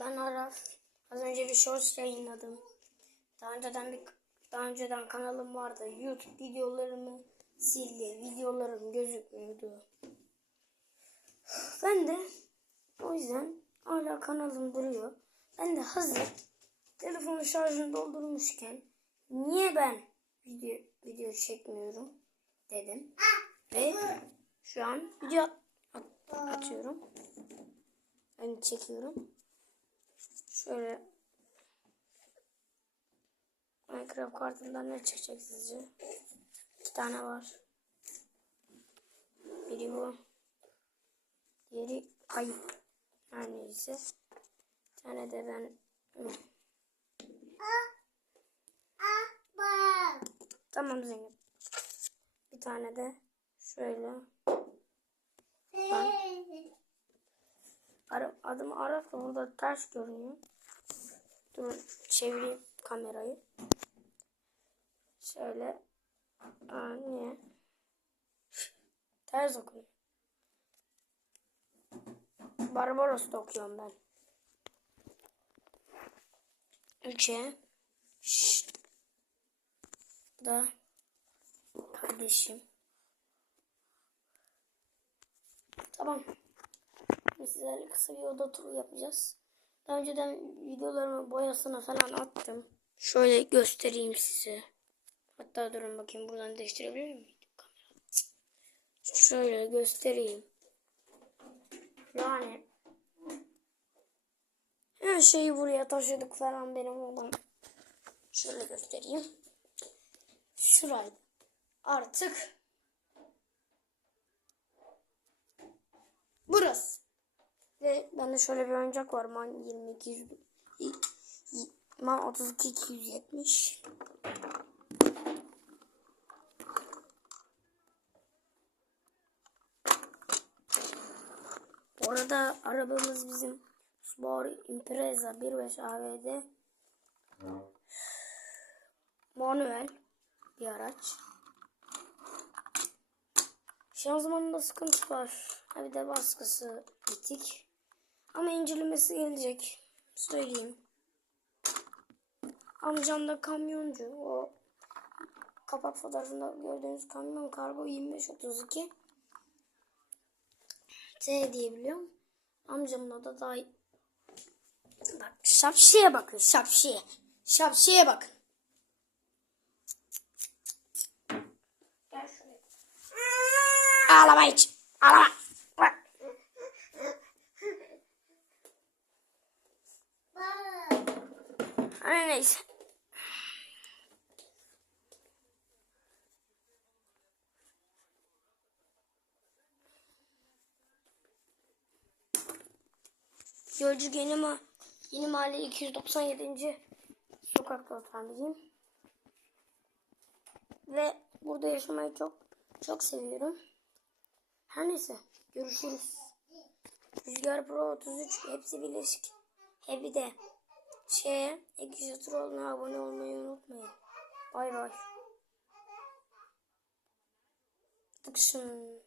Ben Araf. Az önce bir shorts yayınladım. Daha önceden bir daha önceden kanalım vardı. YouTube videolarımı sildi. Videolarım gözükmüyordu. Ben de o yüzden hala kanalım duruyor. Ben de hazır telefonu şarjını doldurmuşken niye ben video video çekmiyorum dedim. Ve şu an video at- atıyorum. Ben çekiyorum. Şöyle Minecraft kartından ne çıkacak sizce? İki tane var. Biri bu. Diğeri kayıp. Her neyse. Bir tane de ben. Tamam Zeynep. Bir tane de şöyle. Ben adım Araf da burada ters görünüyor. Dur çevireyim kamerayı. Şöyle. Aa, niye? Ters okuyor. Barbaros'ta okuyorum ben. Üçe. Şşt. Da kardeşim. Tamam. Şimdi sizlerle kısa bir oda turu yapacağız. Daha önceden videolarımı boyasına falan attım. Şöyle göstereyim size. Hatta durun bakayım buradan değiştirebilir miyim? Şöyle göstereyim. Yani her şeyi buraya taşıdık falan benim oğlum. Şöyle göstereyim. Şuraydı. Artık burası. Ve bende şöyle bir oyuncak var. Man 22 yüz- y- y- Man 32 270. Bu arada arabamız bizim Subaru Impreza 1.5 AVD. Manuel bir araç. Şanzımanında sıkıntı var. Ha bir de baskısı bitik. Ama incelemesi gelecek. Söyleyeyim. Amcam da kamyoncu. O kapak fotoğrafında gördüğünüz kamyon kargo 2532 T diye biliyorum. Amcamın da daha Bak şapşiye bakın şapşiye. Şapşiye bakın. Ağlama hiç. Ağlama. Bak. Hani neyse. Gölcük Yeni, Ma Yeni Mahalle 297. Sokakta oturan. Ve burada yaşamayı çok çok seviyorum. Her neyse görüşürüz. Rüzgar Pro 33 hepsi birleşik. Hepi de şeye Ekşi Troll'una abone olmayı unutmayın. Bay bay. Tıksın.